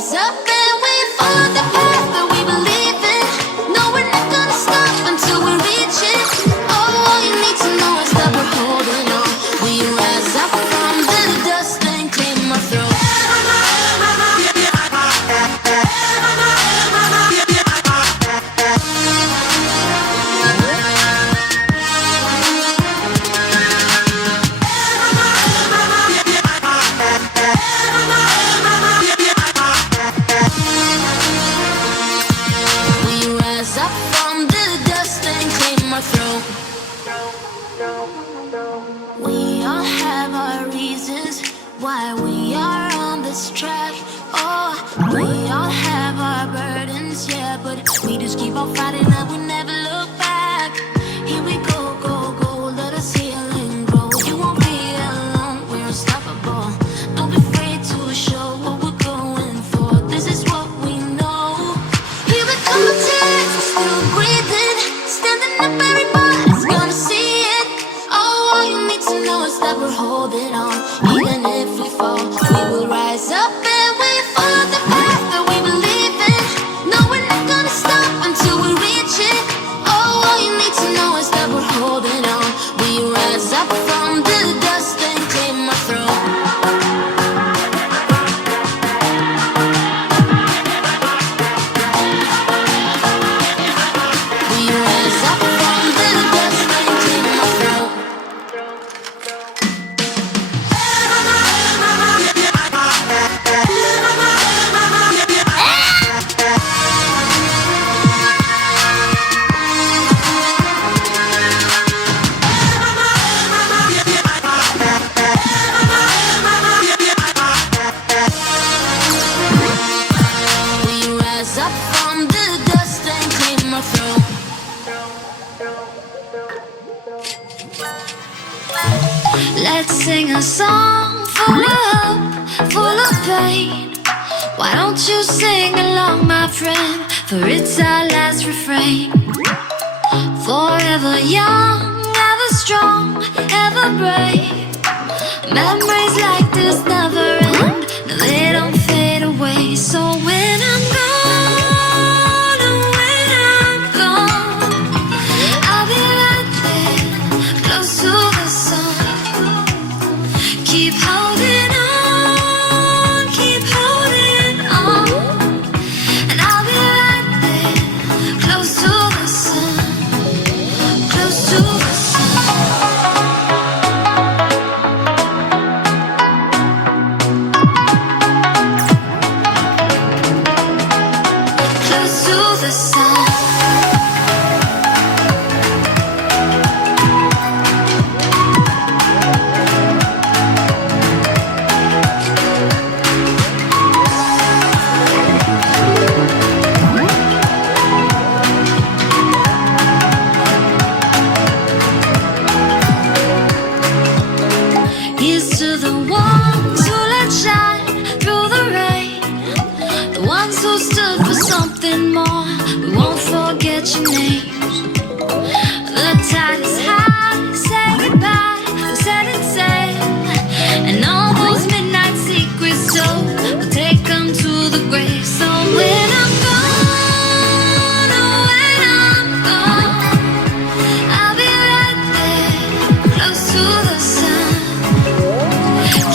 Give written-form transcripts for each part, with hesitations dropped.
rise up and we follow the path that we believe in. No, we're not gonna stop until we reach it. Oh, all you need to know is that we're holding on. We rise up from the dust and claim our throne. We all have our reasons why we are on this track. Oh, we all have our burdens, yeah, but we just keep on fighting and we never look back. Here we go, go, go, let us heal and grow. You won't be alone, we're unstoppable. Don't be afraid to show what we're going for. This is what we know. Here we come, tears, we're still breathing, standing up, everybody's gonna see it. Oh, all you need to know is that we're holding on. Even if we fall, we will rise up and we follow the path that we believe in. No, we're not gonna stop until we reach it. Oh, all you need to know is that we're holding on. We rise up from the dust and claim our throne. We rise up from the dust and claim our throne. We rise up from the dust and claim our throne. Let's sing a song full of hope, full of pain. Why don't you sing along, my friend? For it's our last refrain. Forever young, ever strong, ever brave. Memories like this never end, no, they don't fade away. So when I'm gone, oh, when I'm gone, I'll be right there, close to the sun. Keep holding on, keep holding on, and I'll be right there, close to the sun, close to the sun. Close to the sun. Here's to the ones who let shine through the rain, the ones who stood for something more. We won't forget your names. The tide is high, say goodbye, we'll set it sail, and all those midnight secrets told, we'll take them to the grave. So when I'm gone, oh, when I'm gone, I'll be right there, close to the sun.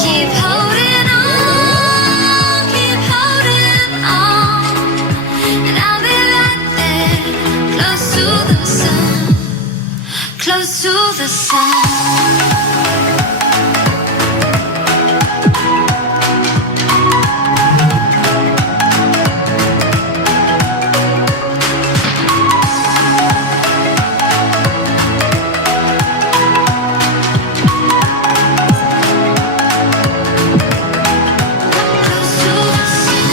Keep holding on, keep holding on, and I'll be right there, close to the sun, close to the sun. Close to the sun.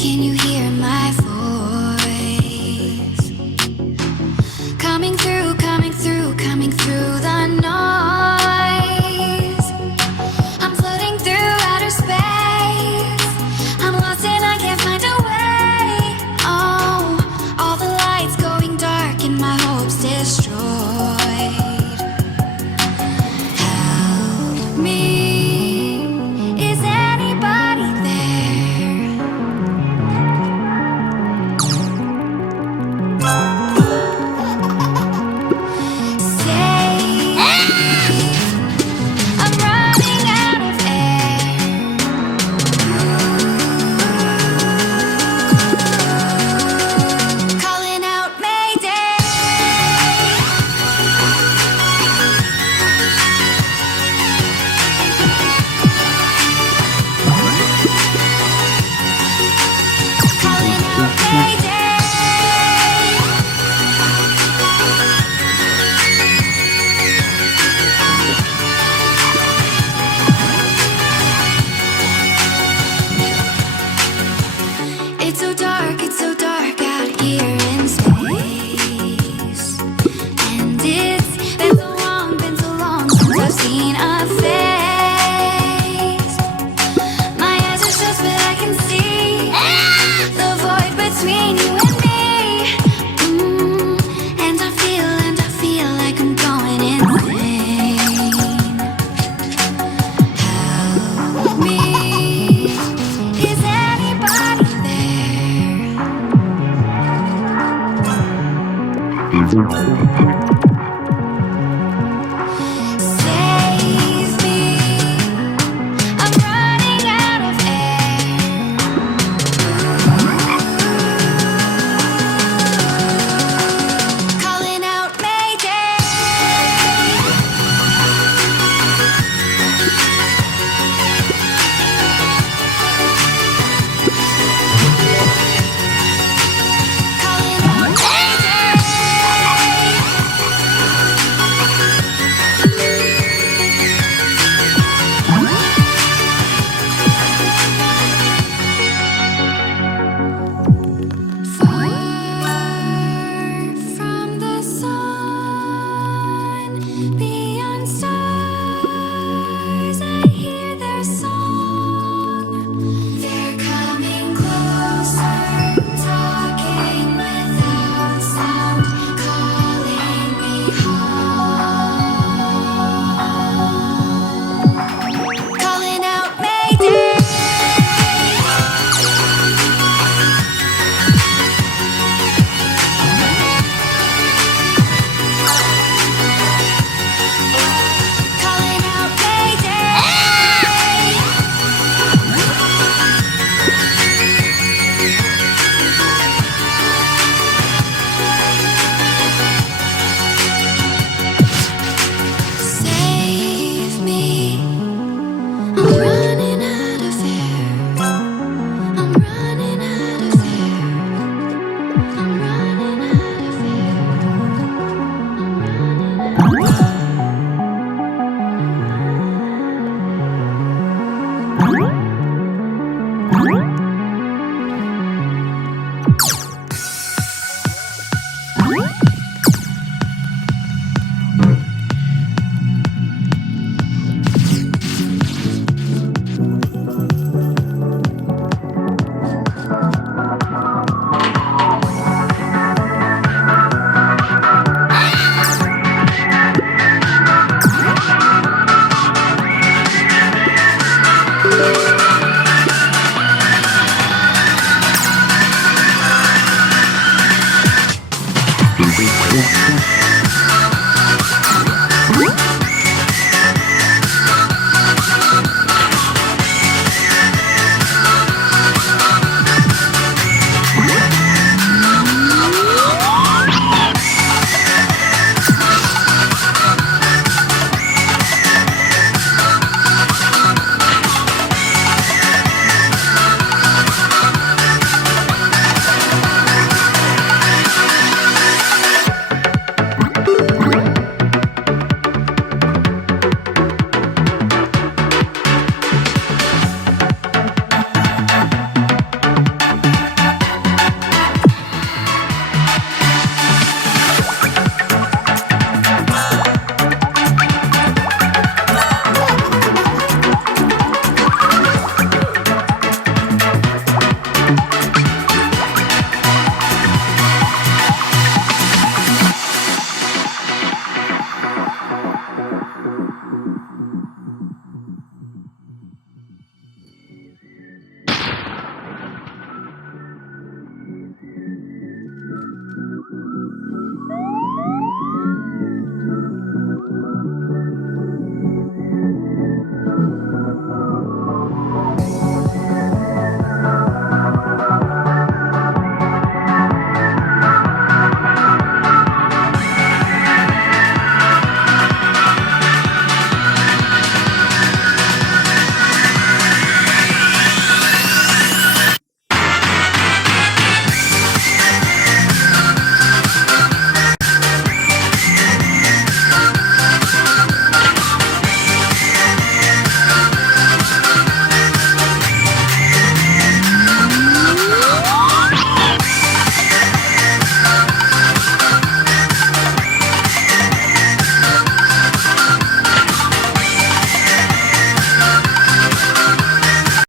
Can you hear my voice? making my hopes destroyed. Help me, is anybody there? Say I'm running out of air. Calling out Mayday. Calling out Mayday. It's so dark out here in space. And it's been so long since I've seen a face. My eyes are shut, but I can see the void between you and me. And I feel like I'm going insane. Help me, is anybody there? Save me, I'm running out of air. Calling out Mayday. Calling out Mayday. Far from the sun, beyond stars, I hear their song. They're coming closer, talking without sound, calling me home. Calling out Mayday. Calling out Mayday. Save me, I'm running out of air. I'm running out of air. I'm running out of air. I'm running out of air. We'll be right back.